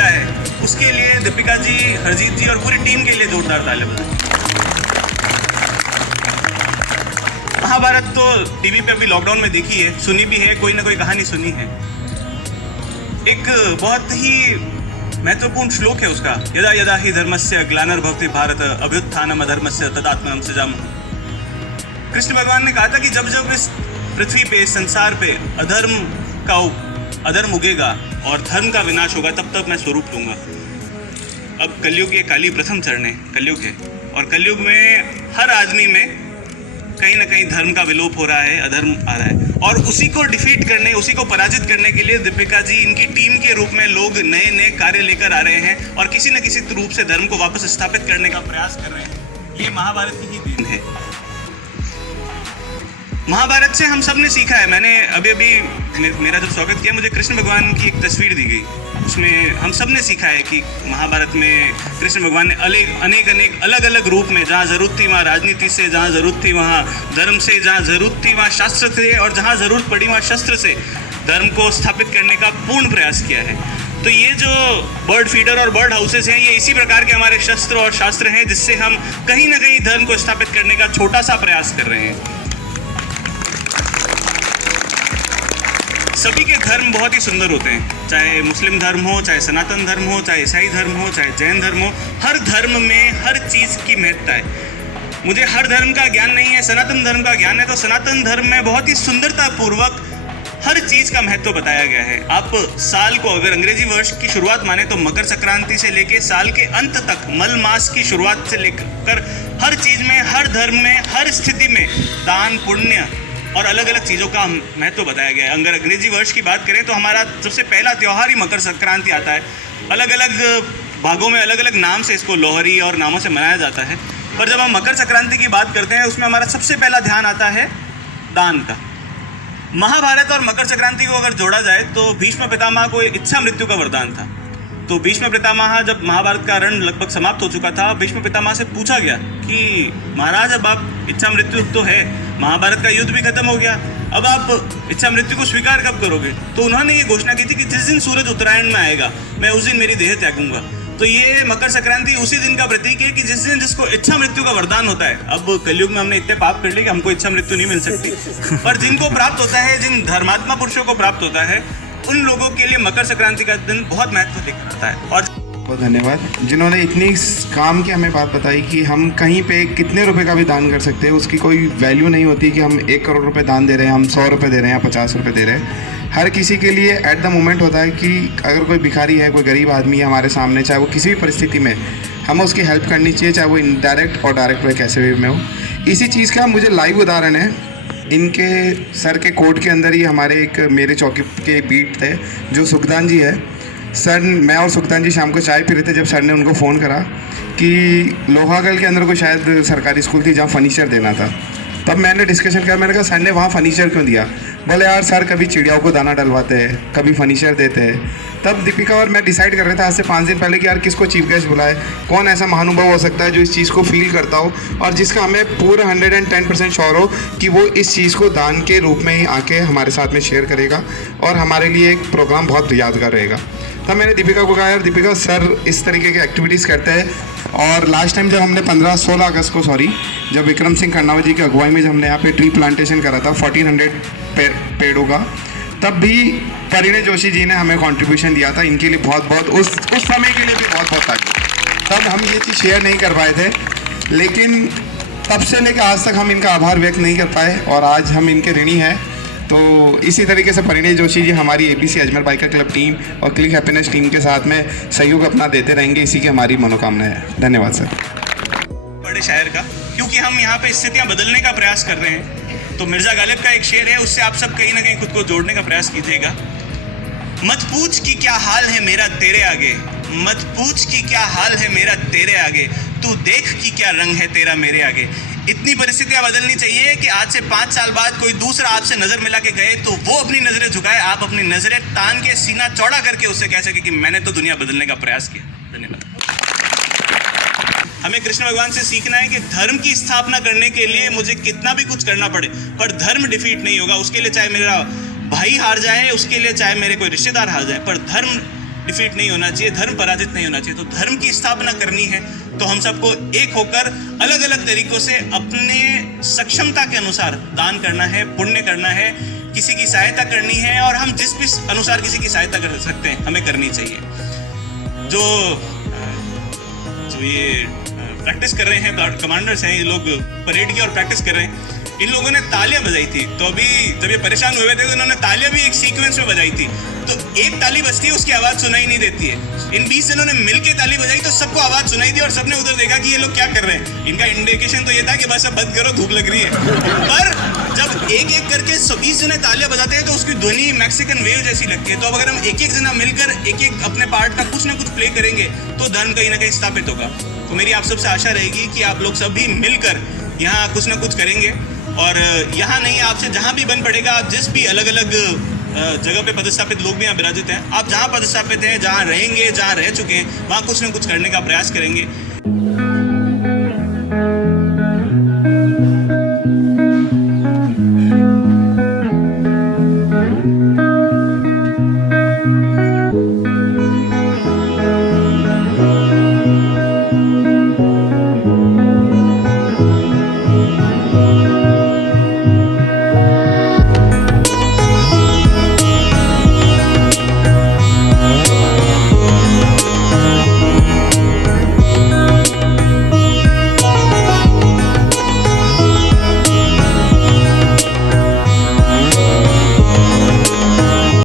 बेटा है, उसके लिए दीपिका जी, हरजीत जी और पूरी टीम के लिए जोरदार तालियां बजाएं। महाभारत तो टीवी पे अभी लॉकडाउन में देखी है, सुनी भी है, कोई ना कोई कहानी सुनी है। एक बहुत ही महत्वपूर्ण श्लोक है उसका, यदा यदा हि धर्मस्य ग्लानिर्भवति भारत अभ्युत्थानम अधर्मस्य तदात्मनं सृजाम्यहम्। कृष्ण भगवान ने कहा था कि जब जब इस पृथ्वी पे, संसार पे अधर्म उगेगा और धर्म का विनाश होगा, तब तक मैं स्वरूप लूंगा। अब कलयुग ये काली प्रथम चरण है, कलयुग है, और कलयुग में हर आदमी में कहीं ना कहीं धर्म का विलोप हो रहा है, अधर्म आ रहा है, और उसी को डिफीट करने, उसी को पराजित करने के लिए दीपिका जी, इनकी टीम के रूप में लोग नए नए कार्य लेकर आ रहे हैं और किसी न किसी रूप से धर्म को वापस स्थापित करने का प्रयास कर रहे हैं। ये महाभारत की ही देन है। महाभारत से हम सब ने सीखा है। मैंने अभी मेरा जब स्वागत किया, मुझे कृष्ण भगवान की एक तस्वीर दी गई, उसमें हम सब ने सीखा है कि महाभारत में कृष्ण भगवान ने अनेक अलग अलग रूप में, जहाँ ज़रूरत थी वहाँ राजनीति से, जहाँ ज़रूरत थी वहाँ धर्म से, जहाँ ज़रूरत थी वहाँ शास्त्र से, और जहाँ ज़रूरत पड़ी वहाँ शस्त्र से धर्म को स्थापित करने का पूर्ण प्रयास किया है। तो ये जो बर्ड फीडर और बर्ड हाउसेस हैं, ये इसी प्रकार के हमारे शस्त्र और शास्त्र हैं, जिससे हम कहीं ना कहीं धर्म को स्थापित करने का छोटा सा प्रयास कर रहे हैं। सभी के धर्म बहुत ही सुंदर होते हैं, चाहे मुस्लिम धर्म हो, चाहे सनातन धर्म हो, चाहे ईसाई धर्म हो, चाहे जैन धर्म हो। हर धर्म में हर चीज़ की महत्ता है। मुझे हर धर्म का ज्ञान नहीं है, सनातन धर्म का ज्ञान है, तो सनातन धर्म में बहुत ही सुंदरतापूर्वक हर चीज़ का महत्व बताया गया है। आप साल को अगर अंग्रेजी वर्ष की शुरुआत माने तो मकर संक्रांति से लेकर साल के अंत तक, मल मास की शुरुआत से लेकर हर चीज़ में, हर धर्म में, हर स्थिति में दान, पुण्य और अलग अलग चीज़ों का महत्व बताया गया है। अगर अंग्रेजी वर्ष की बात करें तो हमारा सबसे पहला त्यौहार ही मकर संक्रांति आता है। अलग अलग भागों में अलग अलग नाम से इसको लोहरी और नामों से मनाया जाता है, पर जब हम मकर संक्रांति की बात करते हैं, उसमें हमारा सबसे पहला ध्यान आता है दान का। महाभारत और मकर संक्रांति को अगर जोड़ा जाए तो भीष्म पितामह को इच्छा मृत्यु का वरदान था। तो भीष्म पितामह, जब महाभारत का रण लगभग समाप्त हो चुका था, भीष्म पितामह से पूछा गया कि महाराज, अब आप इच्छा मृत्यु तो है, महाभारत का युद्ध भी खत्म हो गया, अब आप इच्छा मृत्यु को स्वीकार कब करोगे? तो उन्होंने ये घोषणा की थी कि जिस दिन सूरज उत्तरायण में आएगा, मैं उस दिन मेरी देह त्यागूंगा। तो ये मकर संक्रांति उसी दिन का प्रतीक है कि जिस दिन जिसको इच्छा मृत्यु का वरदान होता है। अब कलयुग में हमने इतने पाप कर लिए कि हमको इच्छा मृत्यु नहीं मिल सकती, पर जिनको प्राप्त होता है, जिन धर्मात्मा पुरुषों को प्राप्त होता है, उन लोगों के लिए मकर संक्रांति का दिन बहुत महत्व लेकर आता है। और बहुत धन्यवाद जिन्होंने इतनी काम की हमें बात बताई कि हम कहीं पे कितने रुपए का भी दान कर सकते हैं, उसकी कोई वैल्यू नहीं होती कि हम 1 करोड़ रुपए दान दे रहे हैं, हम 100 रुपए दे रहे हैं या 50 रुपए दे रहे हैं। हर किसी के लिए एट द मोमेंट होता है कि अगर कोई भिखारी है, कोई गरीब आदमी है हमारे सामने, चाहे वो किसी भी परिस्थिति में, हमें उसकी हेल्प करनी चाहिए, चाहे वो इनडायरेक्ट और डायरेक्ट वे कैसे भी में हो। इसी चीज़ का मुझे लाइव उदाहरण है, इनके सर के कोर्ट के अंदर ही हमारे एक मेरे चौकी के बीट थे जो सुखदान जी है। सर, मैं और सुखदान जी शाम को चाय पी रहे थे जब सर ने उनको फ़ोन करा कि लोहागल के अंदर कोई शायद सरकारी स्कूल थी जहाँ फर्नीचर देना था। तब मैंने डिस्कशन किया, मैंने कहा सर ने वहाँ फर्नीचर क्यों दिया? बोले यार सर, कभी चिड़ियाओं को दाना डलवाते हैं, कभी फर्नीचर देते हैं। तब दीपिका और मैं डिसाइड कर रहे थे आज से 5 दिन पहले कि यार किसको चीफ गेस्ट बुलाए, कौन ऐसा महानुभाव हो सकता है जो इस चीज़ को फील करता हो और जिसका हमें पूरा 110% श्योर हो कि वो इस चीज़ को दान के रूप में ही आके हमारे साथ में शेयर करेगा और हमारे लिए एक प्रोग्राम बहुत यादगार रहेगा। तब मैंने दीपिका को कहा, यार दीपिका, सर इस तरीके के एक्टिविटीज़ करते हैं। और लास्ट टाइम जब हमने 16 अगस्त को जब विक्रम सिंह खन्नावत जी की अगुवाई में जब हमने यहाँ पे ट्री प्लांटेशन करा था 1400 पेड़ों का, तब भी परिणय जोशी जी ने हमें कंट्रीब्यूशन दिया था। इनके लिए बहुत बहुत उस समय के लिए भी बहुत बहुत तारीफ। तब हम ये चीज़ शेयर नहीं कर पाए थे, लेकिन तब से लेकर आज तक हम इनका आभार व्यक्त नहीं कर पाए और आज हम इनके ऋणी हैं। तो इसी तरीके से परिणय जोशी जी हमारी ABC Ajmer biker club team और क्लिक हैप्पीनेस टीम के साथ में सहयोग अपना देते रहेंगे, इसी की हमारी मनोकामना है। धन्यवाद सर। बड़े शायर का, क्योंकि हम यहाँ पे स्थितियाँ बदलने का प्रयास कर रहे हैं, तो मिर्ज़ा गालिब का एक शेर है, उससे आप सब कहीं ना कहीं खुद को जोड़ने का प्रयास कीजिएगा। मत पूछ कि क्या हाल है मेरा तेरे आगे, मत पूछ कि क्या हाल है मेरा तेरे आगे, तू देख कि क्या रंग है तेरा मेरे आगे। इतनी परिस्थितियां बदलनी चाहिए कि आज से 5 साल बाद कोई दूसरा आपसे नज़र मिला के गए तो वो अपनी नज़रें झुकाए, आप अपनी नज़रें तान के सीना चौड़ा करके उससे कह सके कि मैंने तो दुनिया बदलने का प्रयास किया। धन्यवाद। हमें कृष्ण भगवान से सीखना है कि धर्म की स्थापना करने के लिए मुझे कितना भी कुछ करना पड़े, पर धर्म डिफीट नहीं होगा। उसके लिए चाहे मेरा भाई हार जाए, उसके लिए चाहे मेरे कोई रिश्तेदार हार जाए, पर धर्म डिफीट नहीं होना चाहिए, धर्म पराजित नहीं होना चाहिए। तो धर्म की स्थापना करनी है तो हम सबको एक होकर अलग अलग तरीकों से अपने सक्षमता के अनुसार दान करना है, पुण्य करना है, किसी की सहायता करनी है, और हम जिस भी अनुसार किसी की सहायता कर सकते हैं हमें करनी चाहिए। जो ये प्रैक्टिस कर रहे हैं कमांडर्स हैं, ये लोग परेड की और प्रैक्टिस कर रहे हैं, इन लोगों ने तालियां बजाई थी। तो अभी जब ये परेशान हुए थे तो इन्होंने तालियां भी एक सीक्वेंस में बजाई थी। तो एक ताली बजती है, उसकी आवाज़ सुनाई नहीं देती है। इन 20 जनों ने मिलके ताली बजाई तो सबको आवाज़ सुनाई दी और सबने उधर देखा कि ये लोग क्या कर रहे हैं। इनका इंडिकेशन तो ये था कि बस अब बंद करो, धूप लग रही है। पर जब एक एक करके 20 जने तालियां बजाते हैं तो उसकी ध्वनि मैक्सिकन वेव जैसी लगती है। तो अब अगर हम एक एक जना मिलकर एक एक अपने पार्ट का कुछ ना कुछ प्ले करेंगे तो धर्म कहीं ना कहीं स्थापित होगा। तो मेरी आप सबसे आशा रहेगी कि आप लोग सभी मिलकर यहाँ कुछ ना कुछ करेंगे, और यहाँ नहीं, आपसे जहाँ भी बन पड़ेगा, आप जिस भी अलग अलग जगह पे पदस्थापित लोग भी यहाँ विराजित हैं, आप जहाँ पदस्थापित हैं, जहाँ रहेंगे, जहाँ रह चुके हैं, वहाँ कुछ ना कुछ करने का प्रयास करेंगे।